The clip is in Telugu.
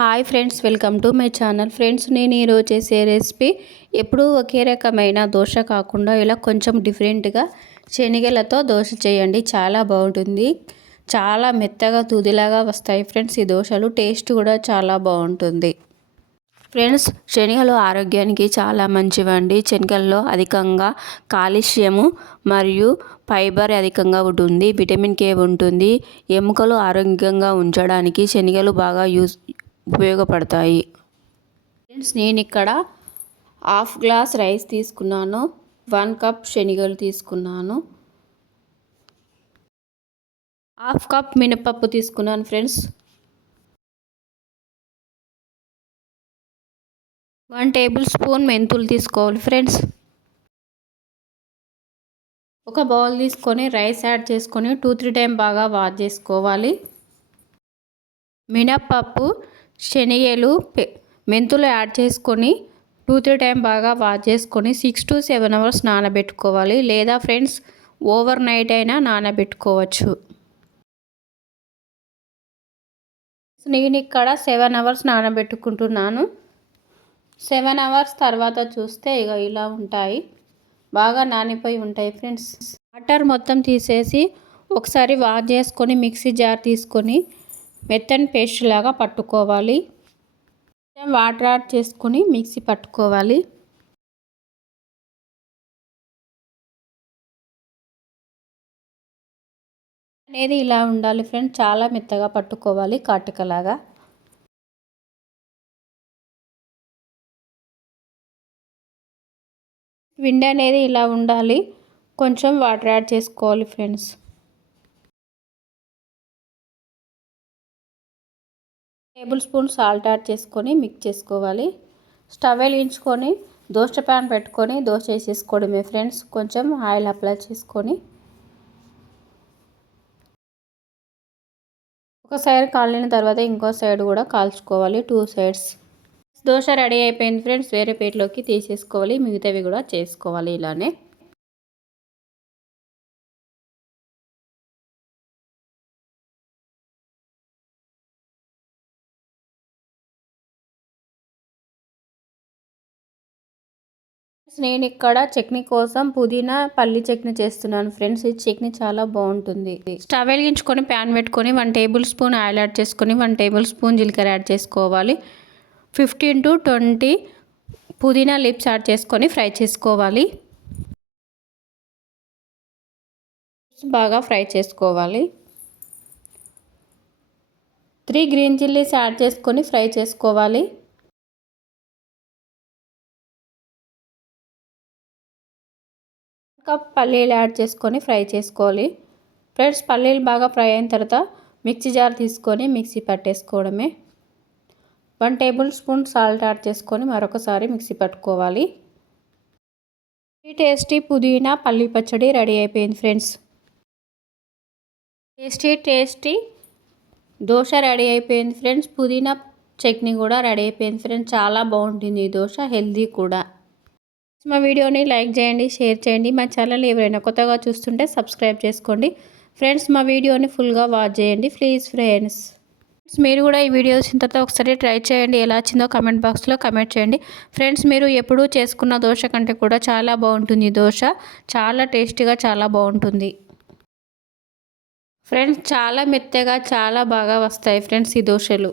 Hi friends, welcome to my channel. Friends, నేను ఈరోజు చేసే రెసిపీ ఎప్పుడూ ఒకే రకమైన దోశ కాకుండా ఇలా కొంచెం డిఫరెంట్గా శనగలతో దోశ చేయండి. చాలా బాగుంటుంది. చాలా మెత్తగా తుదిలాగా వస్తాయి ఫ్రెండ్స్. ఈ దోశలు టేస్ట్ కూడా చాలా బాగుంటుంది. ఫ్రెండ్స్, శనగలు ఆరోగ్యానికి చాలా మంచివండి. శనగల్లో అధికంగా కాల్షియము మరియు ఫైబర్ అధికంగా ఉంటుంది. విటమిన్ కే ఉంటుంది. ఎముకలు ఆరోగ్యంగా ఉంచడానికి శనగలు బాగా ఉపయోగపడతాయి. ఫ్రెండ్స్, నేను ఇక్కడ హాఫ్ గ్లాస్ రైస్ తీసుకున్నాను. 1 కప్ శనగలు తీసుకున్నాను. హాఫ్ కప్ మినపప్పు తీసుకున్నాను ఫ్రెండ్స్. 1 టేబుల్ స్పూన్ మెంతులు తీసుకోవాలి ఫ్రెండ్స్. ఒక బౌల్ తీసుకొని రైస్ యాడ్ చేసుకొని 2-3 టైం బాగా వాష్ చేసుకోవాలి. మినపప్పు, శనగలు, మెంతులు యాడ్ చేసుకొని 2-3 టైం బాగా వాష్ చేసుకొని 6 to 7 అవర్స్ నానబెట్టుకోవాలి. లేదా ఫ్రెండ్స్, ఓవర్ నైట్ అయినా నానబెట్టుకోవచ్చు. నేను ఇక్కడ 7 అవర్స్ నానబెట్టుకుంటున్నాను. 7 అవర్స్ తర్వాత చూస్తే ఇలా ఉంటాయి. బాగా నానిపోయి ఉంటాయి ఫ్రెండ్స్. వాటర్ మొత్తం తీసేసి ఒకసారి వాష్ చేసుకొని మిక్సీ జార్ తీసుకొని మెత్తని పేస్ట్ లాగా పట్టుకోవాలి. వాటర్ యాడ్ చేసుకొని మిక్సీ పట్టుకోవాలి. అనేది ఇలా ఉండాలి ఫ్రెండ్స్. చాలా మెత్తగా పట్టుకోవాలి, కాటుకలాగా. విండ్ అనేది ఇలా ఉండాలి. కొంచెం వాటర్ యాడ్ చేసుకోవాలి friends. Table spoon salt add చేసుకొని మిక్స్ చేసుకోవాలి. స్టవ్ వెలిగించుకొని దోశ ప్యాన్ పెట్టుకొని దోశ వేసేసుకోవడమే ఫ్రెండ్స్. కొంచెం ఆయిల్ అప్లై చేసుకొని ఒక సైడ్ కాలిన తర్వాత ఇంకో సైడ్ కూడా కాల్చుకోవాలి. 2 సైడ్స్. దోశ రెడీ అయిపోయింది ఫ్రెండ్స్. వేరే ప్లేట్లోకి తీసేసుకోవాలి. మిగతావి కూడా చేసుకోవాలి ఇలానే. నేను ఇక్కడ చట్నీ కోసం పుదీనా పల్లి చట్నీ చేస్తున్నాను ఫ్రెండ్స్. ఈ చట్నీ చాలా బాగుంటుంది. స్టవ్ వెలిగించుకొని ప్యాన్ పెట్టుకొని 1 టేబుల్ స్పూన్ ఆయిల్ యాడ్ చేసుకొని 1 టేబుల్ స్పూన్ జీలకర్ర యాడ్ చేసుకోవాలి. 15 to 20 పుదీనా లీవ్స్ యాడ్ చేసుకొని ఫ్రై చేసుకోవాలి. బాగా ఫ్రై చేసుకోవాలి. 3 గ్రీన్ చిల్లీస్ యాడ్ చేసుకొని ఫ్రై చేసుకోవాలి. కప్ పల్లీలు యాడ్ చేసుకొని ఫ్రై చేసుకోవాలి ఫ్రెండ్స్. పల్లీలు బాగా ఫ్రై అయిన తర్వాత మిక్సీ జార్ తీసుకొని మిక్సీ పట్టేసుకోవడమే. 1 టేబుల్ స్పూన్ సాల్ట్ యాడ్ చేసుకొని మరొకసారి మిక్సీ పట్టుకోవాలి. టేస్టీ పుదీనా పల్లీ పచ్చడి రెడీ అయిపోయింది ఫ్రెండ్స్. టేస్టీ దోశ రెడీ అయిపోయింది ఫ్రెండ్స్. పుదీనా చట్నీ కూడా రెడీ అయిపోయింది ఫ్రెండ్స్. చాలా బాగుంటుంది ఈ దోశ, హెల్దీ కూడా. మా వీడియోని లైక్ చేయండి, షేర్ చేయండి. మా ఛానల్ ఎవరైనా కొత్తగా చూస్తుంటే సబ్స్క్రైబ్ చేసుకోండి ఫ్రెండ్స్. మా వీడియోని ఫుల్గా వాచ్ చేయండి ప్లీజ్ ఫ్రెండ్స్. మీరు కూడా ఈ వీడియో వచ్చిన తర్వాత ఒకసారి ట్రై చేయండి. ఎలా వచ్చిందో కమెంట్ బాక్స్లో కమెంట్ చేయండి ఫ్రెండ్స్. మీరు ఎప్పుడూ చేసుకున్న దోశ కంటే కూడా చాలా బాగుంటుంది ఈ దోశ. చాలా టేస్టీగా చాలా బాగుంటుంది ఫ్రెండ్స్. చాలా మెత్తగా చాలా బాగా వస్తాయి ఫ్రెండ్స్ ఈ దోశలు.